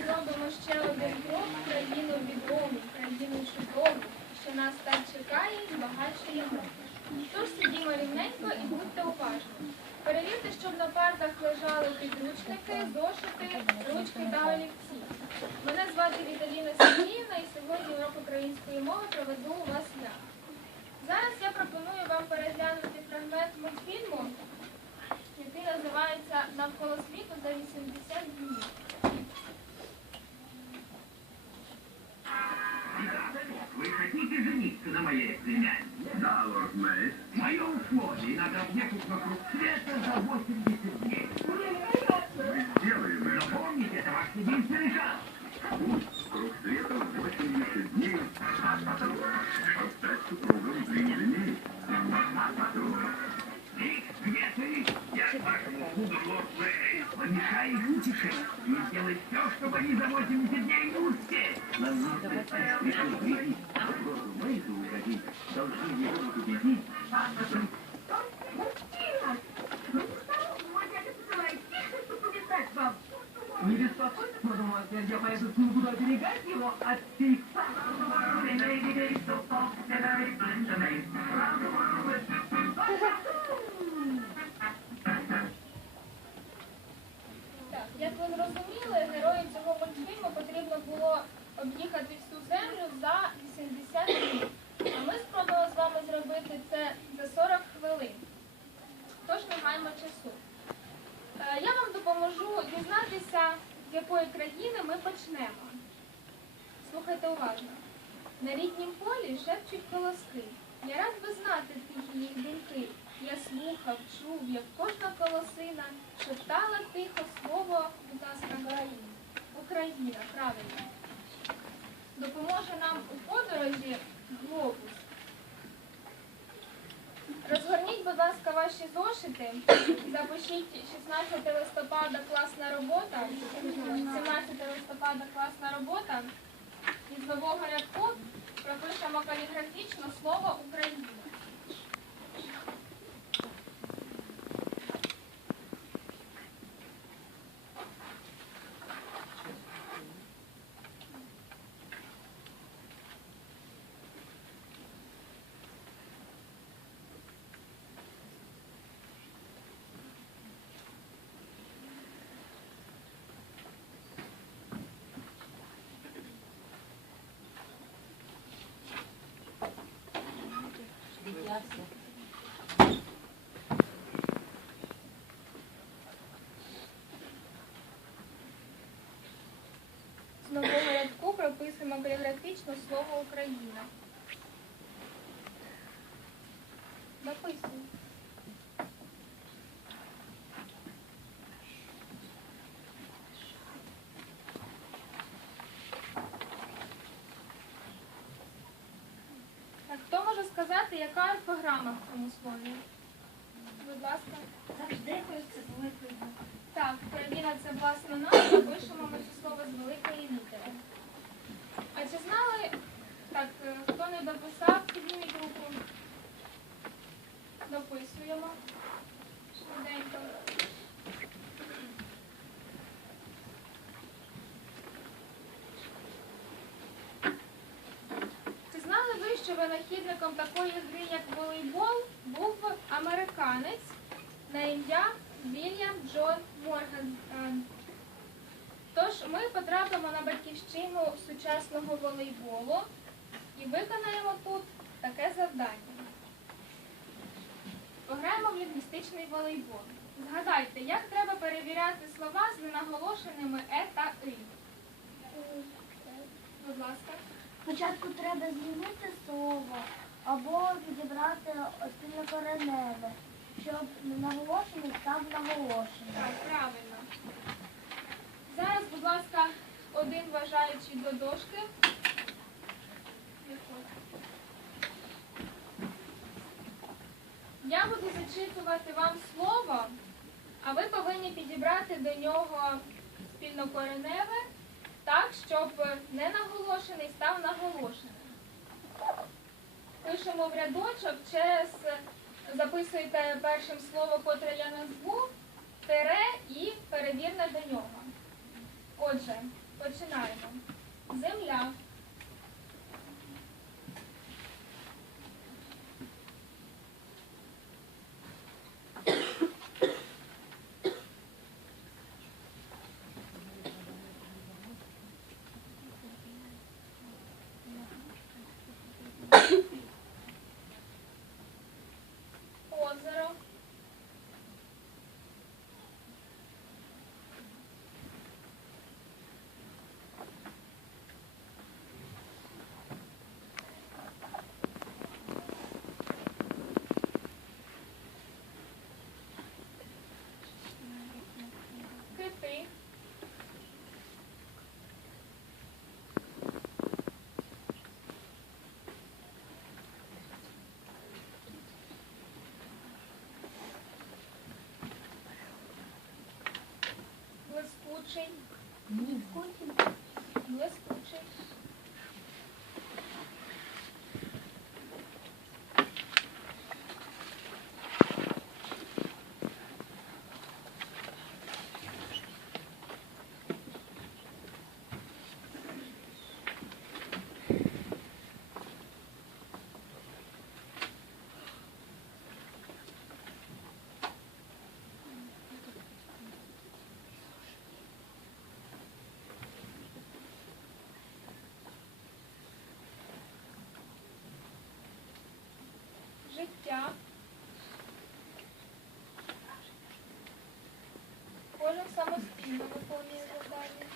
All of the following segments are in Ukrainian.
зробимо ще один крок країну відому, країну чудову, що нас так чекає і збагачує мова. Тож сидімо рівненько і будьте уважні. Перевірте, щоб на партах лежали підручники, зошити, ручки та олівці. Мене звати Віталіна Сергіївна і сьогодні урок української мови проведу у вас я. Зараз я пропоную вам переглянути фрагмент мультфільму, який називається Навколо світу за 80 днів. Wychodniki żenicy na mojej wymianie. Zalor my. Mają słonie na dawniaków na krótkie za ним буду оберегать его от. Так, як ви зрозуміли, героям цього мультфільму потрібно було об'їхати всю землю за 80 днів. А ми спробуємо з вами зробити це за 40 хвилин. Тож не маємо часу. Е, Я вам допоможу дізнатися, з якої країни ми почнемо. Слухайте уважно. На ріднім полі шепчуть колоски. Я рад би знати тихі їх думки. Я слухав, чув, як кожна колосина шептала тихо слово, будь ласка, Україна. Україна, правильно. Допоможе нам у подорожі глобус. Розгорніть, будь ласка, ваші зошити. Запишіть 16 листопада класна робота, 17 листопада класна робота. Із нового рядку пропишемо каліграфічно слово Україна. З нового рядку прописуємо географічно слово Україна. Хто може сказати, яка орфограма в цьому слові? Будь ласка. Завжди хочеться з великою букви. Так, країна це власне назва, пишемо ми це слово з великої літери. А чи знали, так, е, хто не дописав, підніміть руку. Дописуємо. Швиденько. Чи знали ви, що винахідником такої гри, як волейбол, був американець на ім'я Вільям Джон Морган. Е, Тож ми потрапимо на батьківщину сучасного волейболу і виконаємо тут таке завдання. Пограємо в лінгвістичний волейбол. Згадайте, як треба перевіряти слова з ненаголошеними е та и. Будь ласка. Спочатку треба змінити слово або підібрати спільнокореневе, щоб наголошений став наголошений. Так, правильно. Зараз, будь ласка, один бажаючий до дошки. Я буду зачитувати вам слово, а ви повинні підібрати до нього спільнокореневе так, щоб ненаголошений став наголошеним. Пишемо в рядочок через записуєте першим слово, котре я назву, тире і перевірне до нього. Отже, Починаємо. Земля. Блискучий. Блискучий. Життя. Кожен самостійно виконує завдання.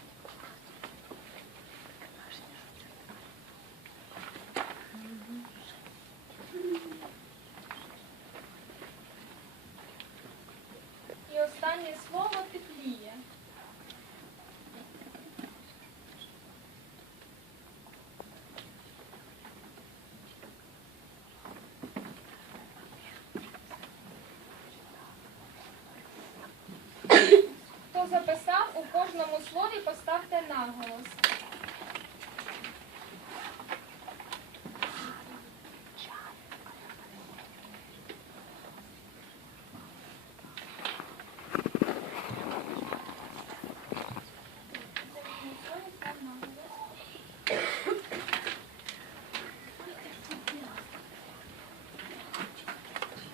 І останнє слово тепліє. Записав, у кожному слові поставте наголос.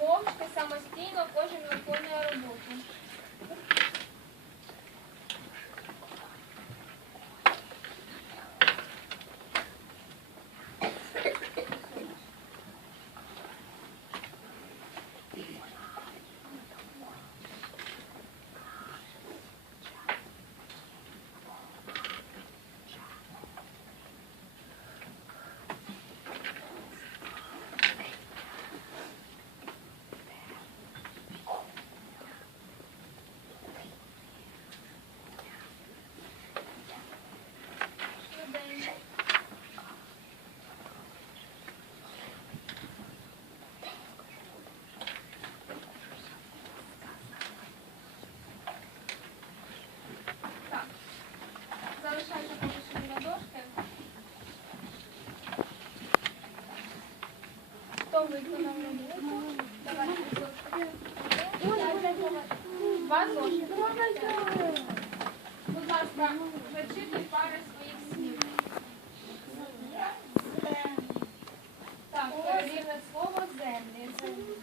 Мовчки самостійно кожен виконує Хто виконав роботу? Давайте зошити. Два зошити. Будь ласка, зачитуй пари своїх слів. Так, перевірне слово землі.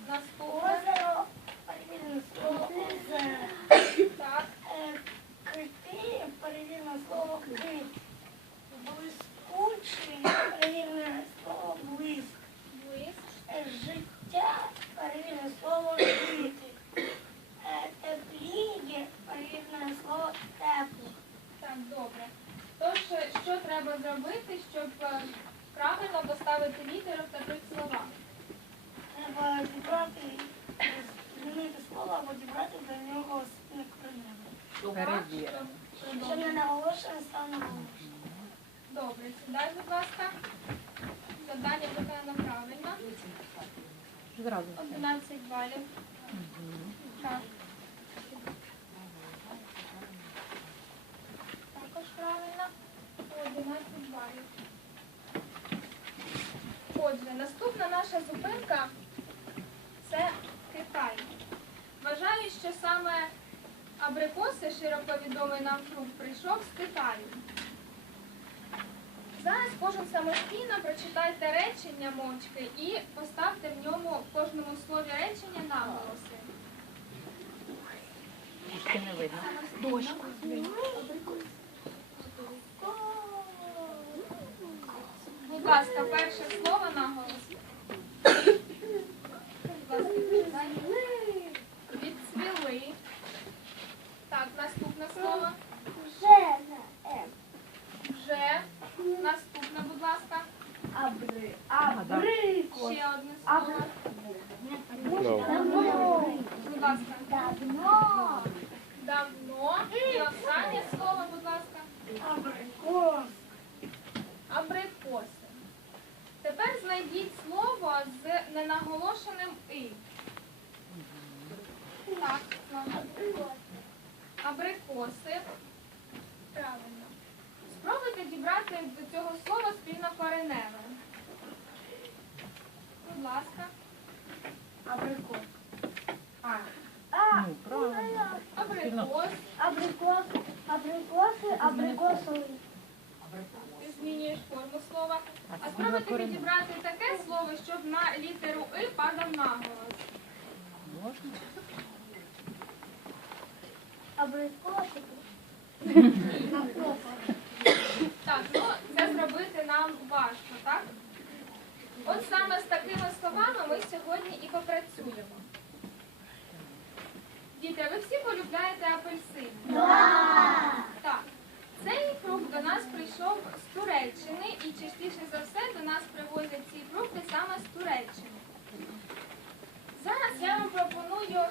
Наступне. Озеро, перевірне слово озеро. Так, Е, Крити, перевірне слово крит. Блискучий, перевірне слово блиск. блиск. Е, Життя, перевірне слово жити. Е, Тепліє, перевірне слово тепло. Так, добре. Тож, що треба зробити, щоб е, правильно поставити літеру в таких словах? Треба зібрати, змінити слово або дібрати до нього щоб Що не наголошене, став наголошене. Добре, сідай, будь ласка. Завдання виконано правильно. Зразу. 11 балів. Так. Також правильно. 11 балів. Отже, наступна наша зупинка це Китай. Вважаю, що саме абрикоси, широко відомий нам фрукт, прийшов з Китаю. Зараз кожен самостійно прочитайте речення мовчки і поставте в ньому в кожному слові речення наголоси. Не видно. Будь ласка, перше слово наголос. Будь ласка, прочитайте. Відцвіли. Так, наступне слово. Вже. Наступне, будь ласка. Ще одне слово. Будь ласка. Давно. І останнє слово, будь ласка. Абрикоси. Тепер знайдіть слово з ненаголошеним і. Так, слово. Абрикоси. Правильно. Спробуйте дібрати до цього слова спільно кореневе. Ласка. Ну, правильно. Абрикос. Абрикоси, абрикоси, абрикосові. Ти змінюєш форму слова. А А спробуйте підібрати таке слово, щоб на літеру И падав наголос. Можна? Абрикоси. Так, ну це зробити нам важко, так? От саме з такими словами ми сьогодні і попрацюємо. Діти, ви всі полюбляєте апельсини? Так. Цей фрукт до нас прийшов з Туреччини і частіше за все до нас привозять ці фрукти саме з Туреччини. Зараз я вам пропоную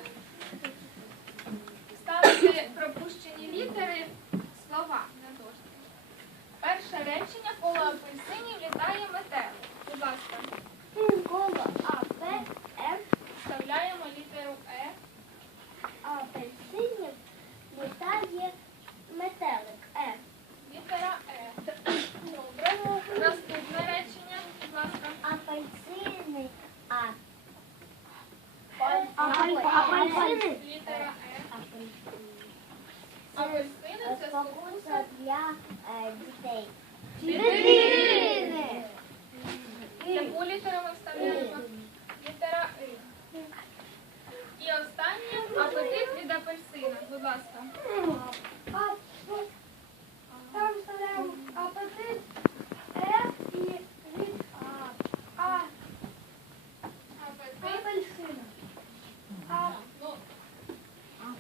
ставити пропущені літери слова на дошці. Перше речення коло апельсинів літає метелик. Будь ласка, Коло А, П, М, вставляємо літеру Е. апельсинів літає метелик. Е. Літера Е. Добре. Наступне речення, будь ласка. Апельсини. А. Апельсини. Літера Е. Апельсини це Спокуса для е, дітей. Дитини. Яку літеру ми вставляємо? Літера И. І останнє апетит від апельсина. Будь ласка. А, ну, Там ставляємо апетит Е і від А. А. Апетит. Апельсина. А. Ну,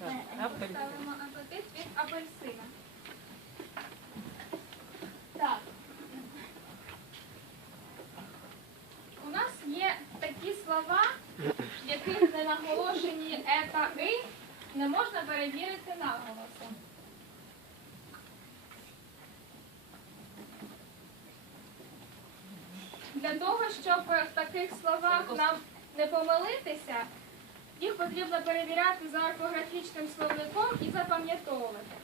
Апельсин. ставимо апетит від апельсина. Так. У нас є такі слова, в яких не наголошені е та и, не можна перевірити наголосом. Для того, щоб в таких словах нам не помилитися, їх потрібно перевіряти за орфографічним словником і запам'ятовувати.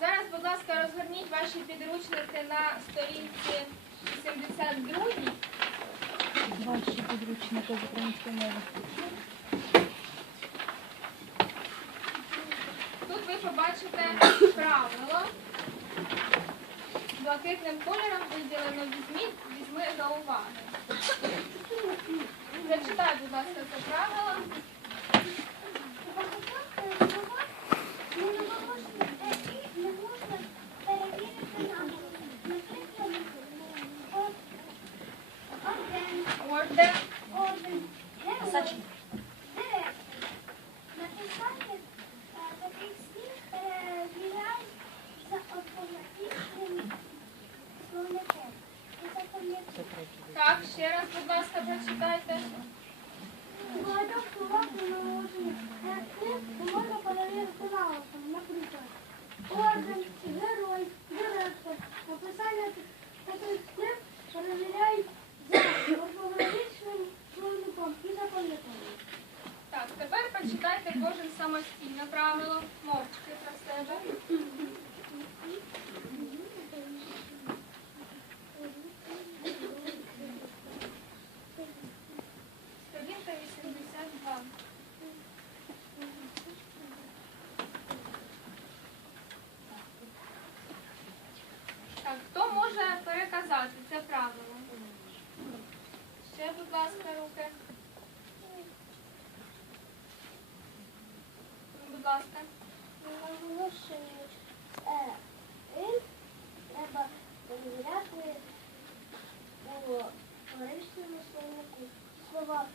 Зараз, будь ласка, розгорніть ваші підручники на сторінці 72 Ваші підручники з української мови. Тут ви побачите правило. Блакитним кольором виділено візьміть, візьми до уваги. Зачитай, будь ласка, це правило. Не можна перевірити наголос. Наприклад, Ордер. один завжди, це правило. Ще, будь ласка, руки. Будь ласка. Е, Наголошую, тим треба перевіряти у коричному словнику слова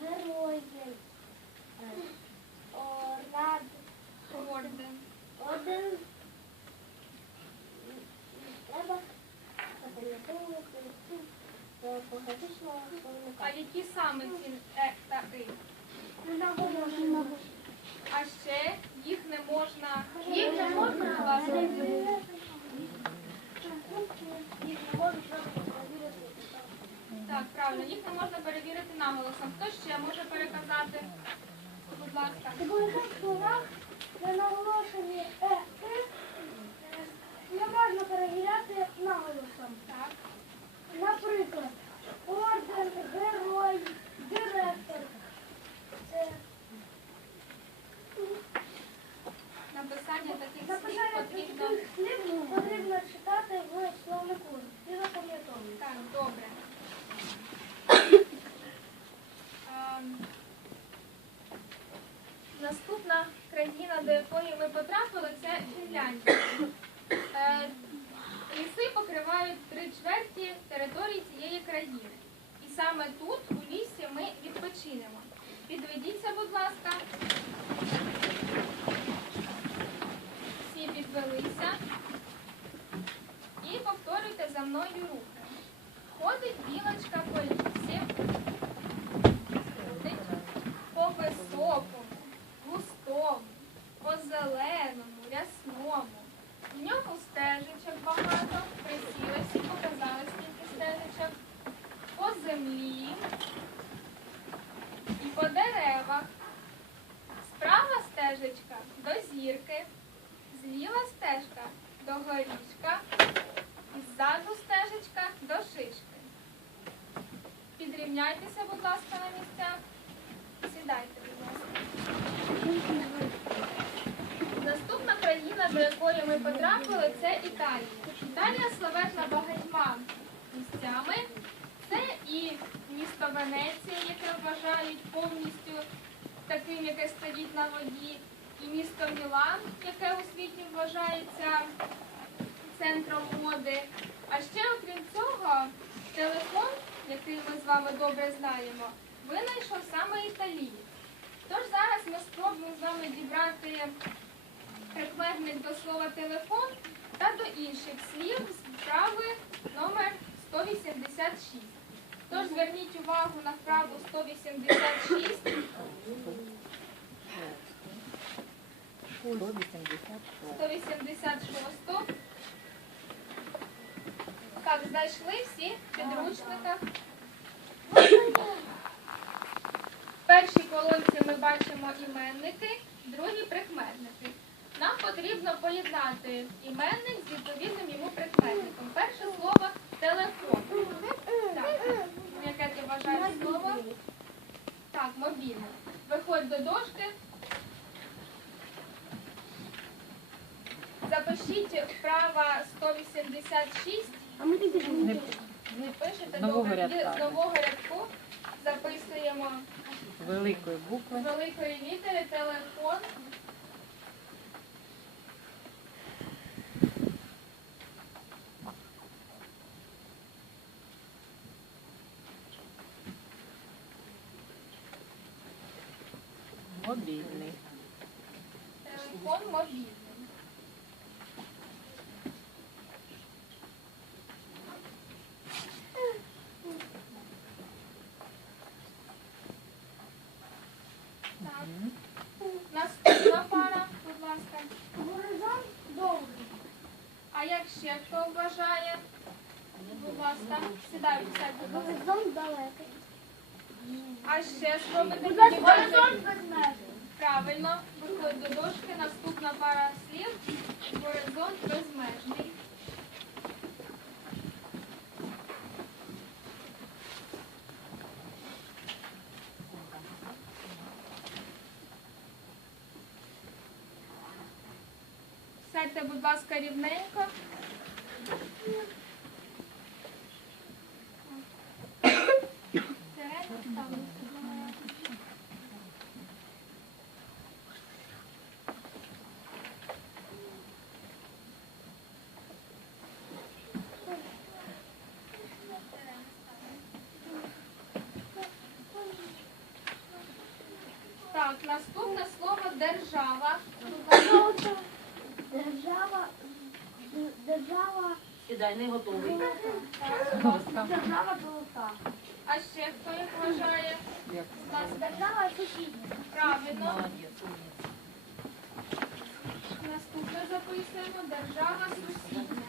герої, е, орден. Орден. А які саме ці е та и? А ще їх не можна. Їх не можна Їх не можна перевіряти. Так, правильно, їх не можна перевірити наголосом. Хто ще може переказати? Будь ласка. У багатьох словах на наголошенні е, «и» е, не можна перевіряти наголосом. Так. Наприклад, орден, герой, директор. Це Написання таких слів написання потрібно. таких слів потрібно читати в словнику і запам'ятовувати. Так, добре. Ем, Наступна країна, до якої ми потрапили, це Фінляндія. Е, Ліси покривають три чверті території цієї країни. І саме тут, у лісі, ми відпочинемо. Підведіться, будь ласка. Всі підвелися. І повторюйте за мною рухи. Ходить білочка по лісі, ходить по високому, густому, по зеленому, рясному. В ньому стежечок багато, присіли всі, показали скільки стежечок, по землі і по деревах. Справа стежечка до зірки, зліва стежка до горішка, і ззаду стежечка до шишки. Підрівняйтеся, будь ласка, на місцях. Сідайте, будь ласка. Наступна країна, до якої ми потрапили, це Італія. Італія славетна багатьма місцями. Це і місто Венеція, яке вважають повністю таким, яке стоїть на воді, і місто Мілан, яке у світі вважається центром моди. А ще, окрім цього, телефон, який ми з вами добре знаємо, винайшов саме італієць. Тож зараз ми спробуємо з вами дібрати прикметник до слова телефон та до інших слів з вправи номер 186. Тож зверніть увагу на вправу 186. 186. 186. Так, знайшли всі в підручниках. В першій колонці ми бачимо іменники, в другій прикметники. Нам потрібно поєднати іменник з відповідним йому прикметником. Перше слово телефон. Так, яке ти вважаєш слово? Так, мобільний. Виходь до дошки. Запишіть вправа 186. А ми Не, Не пишете нового добре, рядка. з нового рядку. Записуємо великої букви. великої літери телефон. Мобільний. Телефон мобільний. Так. Наступна пара, будь ласка. горизонт довгий. А як ще хто вважає? Будь ласка, сідай, сядь, будь ласка. Горизонт далекий. А ще спробуйте безмежний. Правильно, виходь до дошки, наступна пара слів. Горизонт безмежний. Сядьте, будь ласка, рівненько. Наступне слово держава. Держава, держава, Сідай, не готовий. держава золота. А ще хто як вважає? Держава сусідня. правильно. Молодець. Наступне записуємо держава сусідня.